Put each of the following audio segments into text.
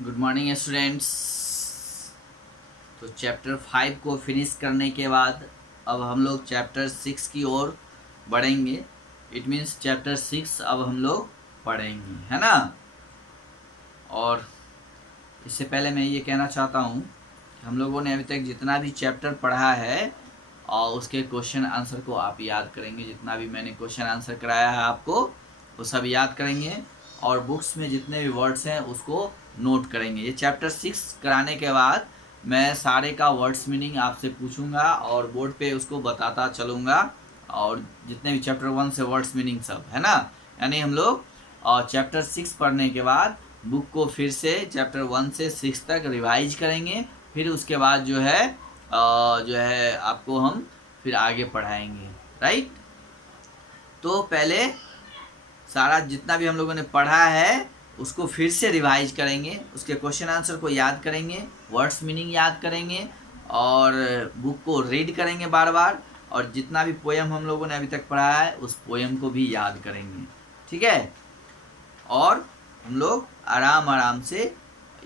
Good morning students. तो chapter 5 को finish करने के बाद अब हम लोग चैप्टर 6 की ओर बढ़ेंगे। इट मीन्स चैप्टर 6 अब हम लोग पढ़ेंगे, है ना। और इससे पहले मैं ये कहना चाहता हूँ कि हम लोगों ने अभी तक जितना भी चैप्टर पढ़ा है और उसके क्वेश्चन आंसर को आप याद करेंगे। जितना भी मैंने क्वेश्चन आंसर कराया है आपको वो सब याद करेंगे और बुक्स में जितने भी वर्ड्स हैं उसको नोट करेंगे। ये चैप्टर 6 कराने के बाद मैं सारे का वर्ड्स मीनिंग आपसे पूछूंगा और बोर्ड पे उसको बताता चलूँगा। और जितने भी चैप्टर 1 से वर्ड्स मीनिंग सब, है ना। यानी हम लोग चैप्टर 6 पढ़ने के बाद बुक को फिर से चैप्टर 1 से 6 तक रिवाइज करेंगे। फिर उसके बाद जो है आपको हम फिर आगे पढ़ाएंगे, राइट। तो पहले सारा जितना भी हम लोगों ने पढ़ा है उसको फिर से रिवाइज करेंगे, उसके क्वेश्चन आंसर को याद करेंगे, वर्ड्स मीनिंग याद करेंगे और बुक को रीड करेंगे बार बार। और जितना भी पोएम हम लोगों ने अभी तक पढ़ा है उस पोएम को भी याद करेंगे, ठीक है। और हम लोग आराम आराम से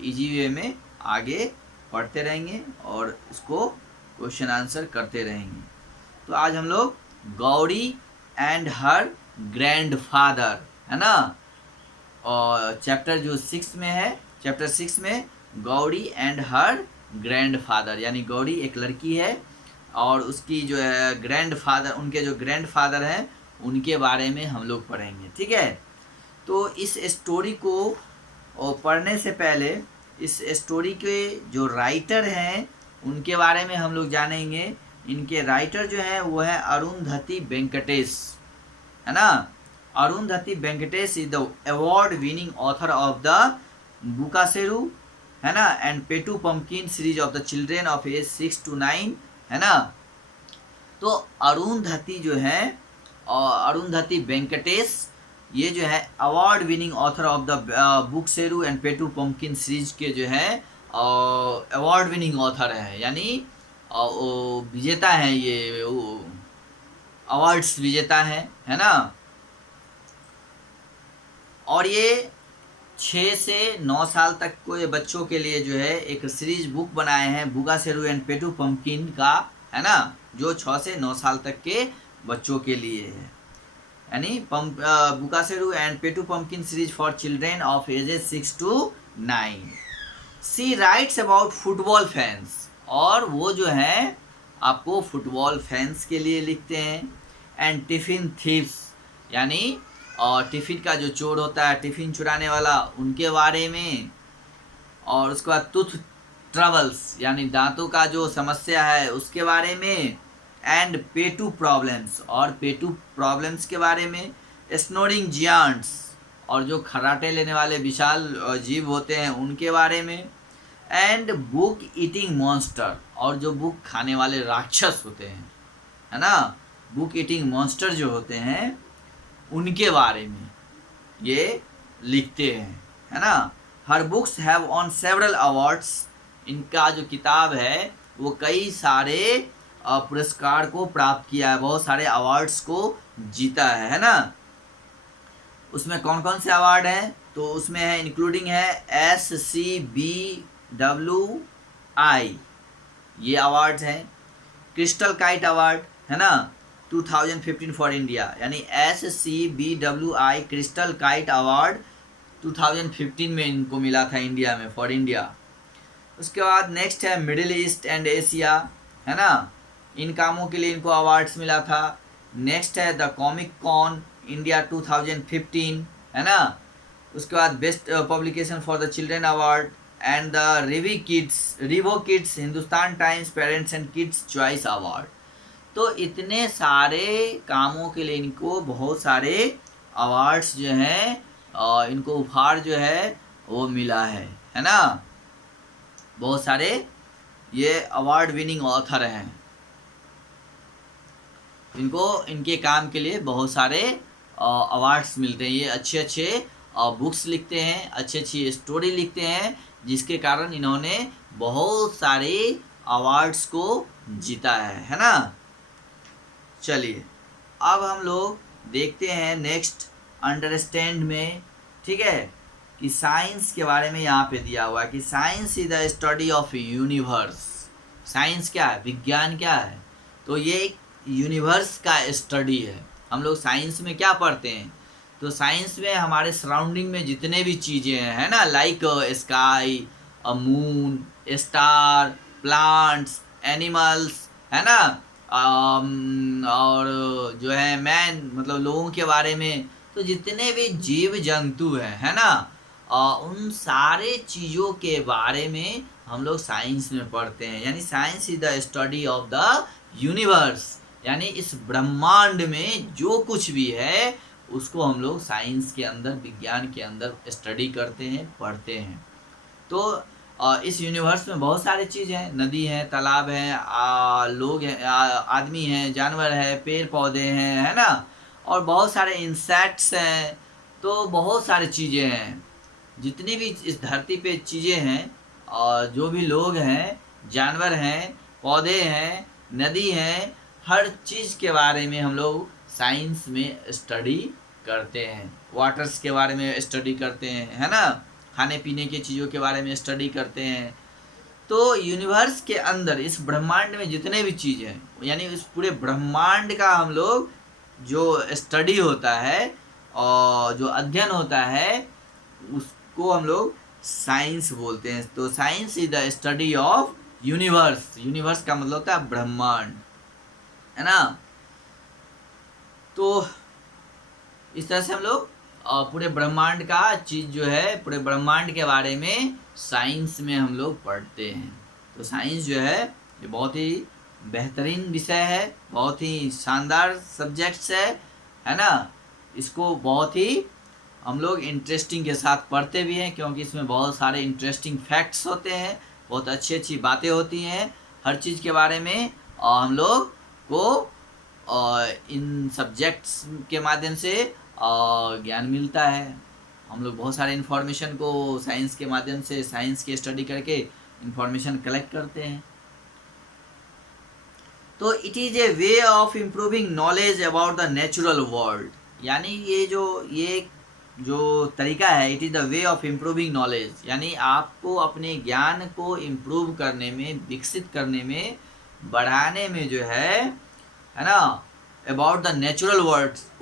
इजी वे में आगे पढ़ते रहेंगे और इसको क्वेश्चन आंसर करते रहेंगे। तो आज हम लोग गौरी एंड हर ग्रैंडफादर, है ना। और चैप्टर जो 6 में है, चैप्टर 6 में गौरी एंड हर ग्रैंडफादर, यानी गौरी एक लड़की है और उसकी जो है ग्रैंडफादर, उनके जो ग्रैंडफादर हैं उनके बारे में हम लोग पढ़ेंगे, ठीक है। तो इस स्टोरी को पढ़ने से पहले इस स्टोरी के जो राइटर हैं उनके बारे में हम लोग जानेंगे। इनके राइटर जो हैं वो है अरुंधति वेंकटेश, है ना। Arundhati Venkatesh is the award winning author of the Bookasura, है ना, and Petu pumpkin series of the children of age 6 to 9, है ना। तो अरुंधति जो है अरुंधति वेंकटेश ये जो है award winning author of the Bookasura and Petu pumpkin series के जो है अवार्ड विनिंग ऑथर है, यानी विजेता हैं, ये अवार्ड्स विजेता है ना। और ये 6 से 9 साल तक के बच्चों के लिए जो है एक सीरीज बुक बनाए हैं बुकासेरू एंड पेटू पम्पकिन का, है ना, जो 6 से 9 साल तक के बच्चों के लिए है। यानी Bookasura and Petu pumpkin series for children of ages 6 to 9। She writes about football fans, और वो जो है आपको फुटबॉल फैंस के लिए लिखते हैं। एंड टिफिन थीव्स, यानी और टिफिन का जो चोर होता है, टिफिन चुराने वाला, उनके बारे में। और उसके बाद टूथ ट्रबल्स, यानी दांतों का जो समस्या है उसके बारे में। एंड पेटू प्रॉब्लम्स, और पेटू प्रॉब्लम्स के बारे में। स्नोरिंग जियांट्स, और जो खर्राटे लेने वाले विशाल जीव होते हैं उनके बारे में। एंड बुक ईटिंग मॉन्स्टर, और जो बुक खाने वाले राक्षस होते हैं, है ना, बुक ईटिंग मॉन्स्टर जो होते हैं उनके बारे में ये लिखते हैं, है ना। Her books have on several awards, इनका जो किताब है वो कई सारे पुरस्कार को प्राप्त किया है, बहुत सारे अवार्ड्स को जीता है ना। उसमें कौन कौन से अवार्ड हैं, तो उसमें है इंक्लूडिंग है SCBWI, ये अवार्ड्स हैं। क्रिस्टल काइट अवार्ड, है ना, 2015 फॉर इंडिया, यानी SCBWI क्रिस्टल काइट अवार्ड 2015 में इनको मिला था इंडिया में, फॉर इंडिया। उसके बाद नेक्स्ट है मिडिल ईस्ट एंड एशिया, है ना, इन कामों के लिए इनको अवार्ड्स मिला था। नेक्स्ट है द कॉमिक कॉन इंडिया 2015, है ना। उसके बाद best publication for the children award and the Revo kids Hindustan times parents and kids choice award. तो इतने सारे कामों के लिए इनको बहुत सारे अवार्ड्स जो हैं इनको उपहार जो है वो मिला है ना। बहुत सारे ये अवार्ड विनिंग ऑथर हैं, इनको इनके काम के लिए बहुत सारे अवार्ड्स मिलते हैं। ये अच्छे अच्छे बुक्स लिखते हैं, अच्छी अच्छी स्टोरी लिखते हैं, जिसके कारण इन्होंने बहुत सारे अवार्ड्स को जीता है ना। चलिए अब हम लोग देखते हैं नेक्स्ट अंडरस्टैंड में, ठीक है। कि साइंस के बारे में यहाँ पे दिया हुआ है कि science is the study of universe. Science क्या है, विज्ञान क्या है, तो ये एक यूनिवर्स का स्टडी है। हम लोग साइंस में क्या पढ़ते हैं, तो साइंस में हमारे सराउंडिंग में जितने भी चीज़ें हैं, है ना, like sky, a moon, star, plants, animals, है ना, और जो है मैन, मतलब लोगों के बारे में, तो जितने भी जीव जंतु हैं, है ना, उन सारे चीज़ों के बारे में हम लोग साइंस में पढ़ते हैं। यानी science is the study of the universe, यानी इस ब्रह्मांड में जो कुछ भी है उसको हम लोग साइंस के अंदर, विज्ञान के अंदर स्टडी करते हैं, पढ़ते हैं। तो इस यूनिवर्स में बहुत सारी चीज़ें हैं, नदी हैं, तालाब हैं, लोग हैं, आदमी हैं, जानवर है, पेड़ पौधे हैं, है ना, और बहुत सारे इंसेक्ट्स हैं। तो बहुत सारी चीज़ें हैं, जितनी भी इस धरती पे चीज़ें हैं, और जो भी लोग हैं, जानवर हैं, पौधे हैं, नदी हैं, हर चीज़ के बारे में हम लोग साइंस में स्टडी करते हैं। वाटर्स के बारे में स्टडी करते हैं, है ना, खाने पीने की चीज़ों के बारे में स्टडी करते हैं। तो यूनिवर्स के अंदर, इस ब्रह्मांड में जितने भी चीज़ें हैं, यानी इस पूरे ब्रह्मांड का हम लोग जो स्टडी होता है और जो अध्ययन होता है, उसको हम लोग साइंस बोलते हैं। तो science is the study of universe. Universe का मतलब होता है ब्रह्मांड, है ना। तो इस तरह से हम लोग पूरे ब्रह्मांड का चीज़ जो है, पूरे ब्रह्मांड के बारे में साइंस में हम लोग पढ़ते हैं। तो साइंस जो है ये बहुत ही बेहतरीन विषय है, बहुत ही शानदार सब्जेक्ट्स है ना। इसको बहुत ही हम लोग इंटरेस्टिंग के साथ पढ़ते भी हैं, क्योंकि इसमें बहुत सारे इंटरेस्टिंग फैक्ट्स होते हैं, बहुत अच्छी अच्छी बातें होती हैं हर चीज़ के बारे में। और हम लोग को इन सब्जेक्ट्स के माध्यम से ज्ञान मिलता है। हम लोग बहुत सारे इन्फॉर्मेशन को साइंस के माध्यम से, साइंस की स्टडी करके इन्फॉर्मेशन कलेक्ट करते हैं। तो it is a way of improving knowledge about the natural world. यानी ये जो तरीका है, it is the way of improving knowledge, यानी आपको अपने ज्ञान को इम्प्रूव करने में, विकसित करने में, बढ़ाने में जो है ना, अबाउट द नेचुरल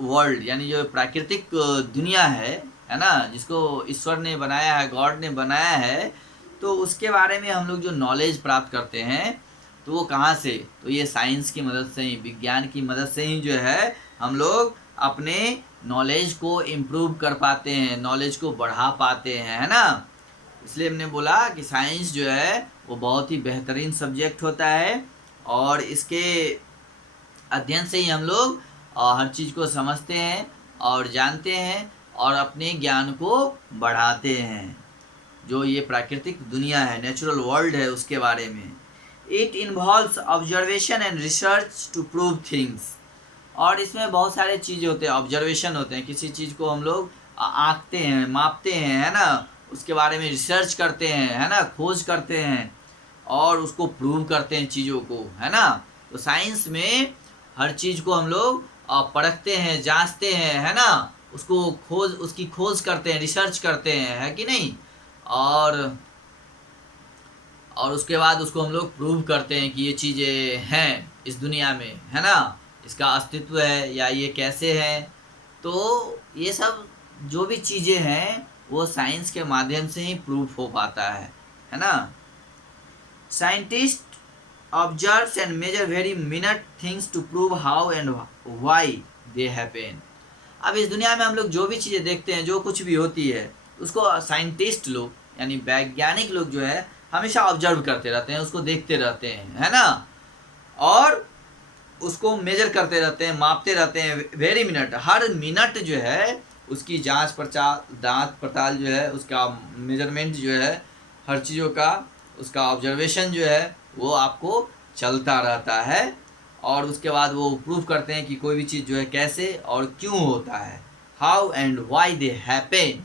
वर्ल्ड, यानी जो प्राकृतिक दुनिया है ना, जिसको ईश्वर ने बनाया है, गॉड ने बनाया है, तो उसके बारे में हम लोग जो नॉलेज प्राप्त करते हैं, तो वो कहाँ से, तो ये साइंस की मदद से ही, विज्ञान की मदद से ही जो है हम लोग अपने नॉलेज को इम्प्रूव कर पाते हैं, नॉलेज को बढ़ा पाते हैं, है ना। इसलिए हमने बोला कि साइंस जो है वो बहुत ही बेहतरीन सब्जेक्ट होता है, और इसके अध्ययन से ही हम लोग हर चीज़ को समझते हैं और जानते हैं और अपने ज्ञान को बढ़ाते हैं। जो ये प्राकृतिक दुनिया है, नेचुरल वर्ल्ड है, उसके बारे में। It involves observation and research to prove things. और इसमें बहुत सारे चीज़ होते हैं, ऑब्जर्वेशन होते हैं, किसी चीज़ को हम लोग आंकते हैं, मापते हैं, है ना, उसके बारे में रिसर्च करते हैं, है ना, खोज करते हैं और उसको प्रूव करते हैं चीज़ों को, है ना। तो साइंस में हर चीज़ को हम लोग परखते हैं, जांचते हैं, है ना, उसकी खोज करते हैं, रिसर्च करते हैं, है कि नहीं, और उसके बाद उसको हम लोग प्रूव करते हैं कि ये चीज़ें हैं इस दुनिया में, है ना, इसका अस्तित्व है या ये कैसे है। तो ये सब जो भी चीज़ें हैं वो साइंस के माध्यम से ही प्रूफ हो पाता है ना। Scientist observes and measure very minute things to prove how and why they happen. अब इस दुनिया में हम लोग जो भी चीज़ें देखते हैं, जो कुछ भी होती है, उसको साइंटिस्ट लोग, यानी वैज्ञानिक लोग जो है, हमेशा ऑब्जर्व करते रहते हैं, उसको देखते रहते हैं, है ना, और उसको मेजर करते रहते हैं, मापते रहते हैं, वेरी मिनट, हर मिनट जो है उसकी जांच पड़ताल जो है, उसका मेजरमेंट जो है, हर चीज़ों का उसका ऑब्जर्वेशन जो है वो आपको चलता रहता है। और उसके बाद वो प्रूव करते हैं कि कोई भी चीज़ जो है कैसे और क्यों होता है, how and why they happen,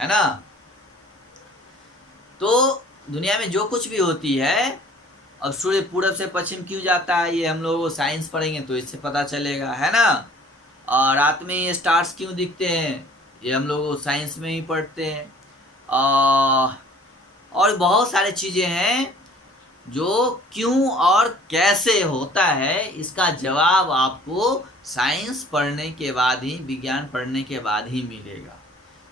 है ना। तो दुनिया में जो कुछ भी होती है, अब सूर्य पूरब से पश्चिम क्यों जाता है, ये हम लोग साइंस पढ़ेंगे तो इससे पता चलेगा, है ना। और रात में ये स्टार्स क्यों दिखते हैं, ये हम लोग साइंस में ही पढ़ते हैं। और बहुत सारे चीज़ें हैं जो क्यों और कैसे होता है, इसका जवाब आपको साइंस पढ़ने के बाद ही, विज्ञान पढ़ने के बाद ही मिलेगा।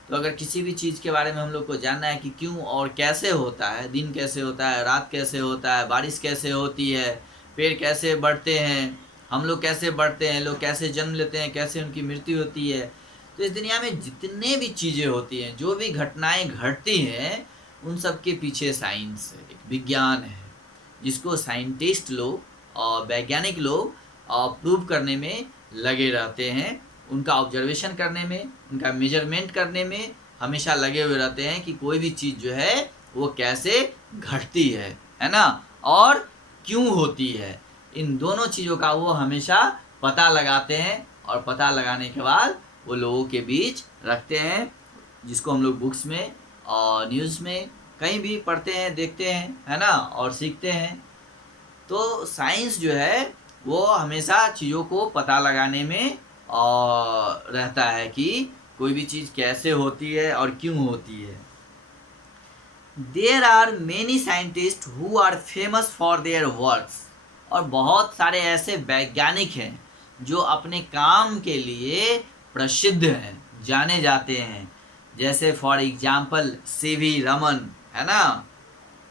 तो अगर किसी भी चीज़ के बारे में हम लोग को जानना है कि क्यों और कैसे होता है, दिन कैसे होता है, रात कैसे होता है, बारिश कैसे होती है, पेड़ कैसे बढ़ते हैं, हम लोग कैसे बढ़ते हैं, लोग कैसे जन्म लेते हैं, कैसे उनकी मृत्यु होती है, तो इस दुनिया में जितने भी चीज़ें होती हैं, जो भी घटनाएं घटती हैं, उन सब के पीछे साइंस है, एक विज्ञान है, जिसको साइंटिस्ट लोग और वैज्ञानिक लोग प्रूव करने में लगे रहते हैं, उनका ऑब्जर्वेशन करने में, उनका मेजरमेंट करने में हमेशा लगे हुए रहते हैं कि कोई भी चीज़ जो है वो कैसे घटती है ना, और क्यों होती है। इन दोनों चीज़ों का वो हमेशा पता लगाते हैं, और पता लगाने के बाद वो लोगों के बीच रखते हैं, जिसको हम लोग बुक्स में और न्यूज़ में कहीं भी पढ़ते हैं, देखते हैं, है ना, और सीखते हैं। तो साइंस जो है वो हमेशा चीज़ों को पता लगाने में और रहता है कि कोई भी चीज़ कैसे होती है और क्यों होती है। There are many scientist who are famous for their works, और बहुत सारे ऐसे वैज्ञानिक हैं जो अपने काम के लिए प्रसिद्ध हैं, जाने जाते हैं। जैसे फॉर एग्जाम्पल सीवी रमन, है ना,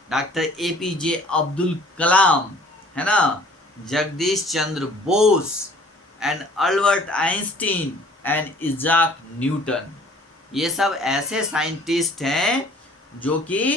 डॉक्टर APJ अब्दुल कलाम, है ना, Jagadish Chandra Bose and Albert Einstein and Isaac Newton. ये सब ऐसे साइंटिस्ट हैं जो कि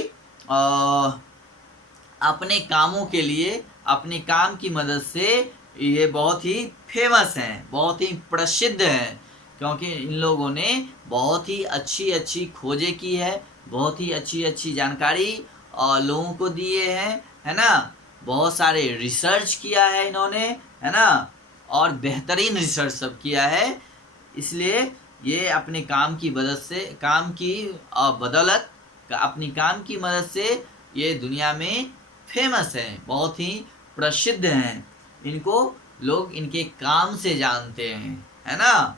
अपने कामों के लिए, अपने काम की मदद से ये बहुत ही फेमस हैं, बहुत ही प्रसिद्ध हैं, क्योंकि इन लोगों ने बहुत ही अच्छी अच्छी खोजें की है, बहुत ही अच्छी अच्छी जानकारी लोगों को दिए हैं, है ना, बहुत सारे रिसर्च किया है इन्होंने, है ना, और बेहतरीन रिसर्च सब किया है। इसलिए ये अपने काम की मदद से, काम की बदौलत, अपनी काम की मदद से ये दुनिया में फेमस हैं, बहुत ही प्रसिद्ध हैं। इनको लोग इनके काम से जानते हैं, है ना।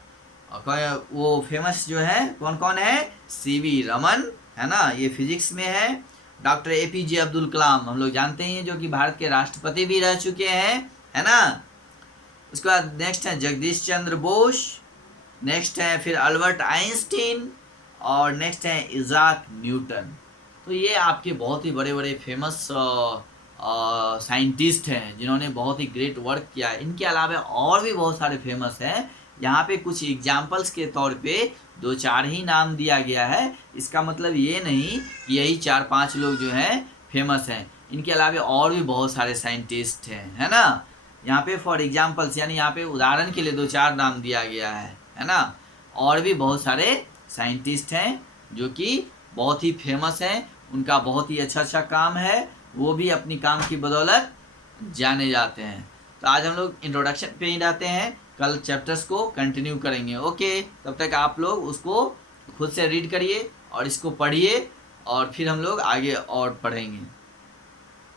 और वो फेमस जो है कौन कौन है, सीवी रमन, है ना, ये फिजिक्स में है। डॉक्टर APJ अब्दुल कलाम हम लोग जानते हैं, जो कि भारत के राष्ट्रपति भी रह चुके हैं, है ना। उसके बाद नेक्स्ट है जगदीश चंद्र बोस, नेक्स्ट है फिर अल्बर्ट आइंस्टीन, और नेक्स्ट है इजाक न्यूटन। तो ये आपके बहुत ही बड़े बड़े फेमस साइंटिस्ट हैं जिन्होंने बहुत ही ग्रेट वर्क किया है। इनके अलावा और भी बहुत सारे फेमस हैं, यहाँ पे कुछ एग्जाम्पल्स के तौर पे 2-4 ही नाम दिया गया है। इसका मतलब ये नहीं कि यही 4-5 लोग जो हैं फेमस हैं, इनके अलावा और भी बहुत सारे साइंटिस्ट हैं, है ना। यहाँ पे फॉर एग्जाम्पल्स, यानी यहाँ पे उदाहरण के लिए 2-4 नाम दिया गया है ना। और भी बहुत सारे साइंटिस्ट हैं जो कि बहुत ही फेमस हैं, उनका बहुत ही अच्छा काम है, वो भी अपनी काम की बदौलत जाने जाते हैं। तो आज हम लोग इंट्रोडक्शन पे ही रहते हैं, कल चैप्टर्स को कंटिन्यू करेंगे। ओके, तब तक आप लोग उसको खुद से रीड करिए और इसको पढ़िए, और फिर हम लोग आगे और पढ़ेंगे।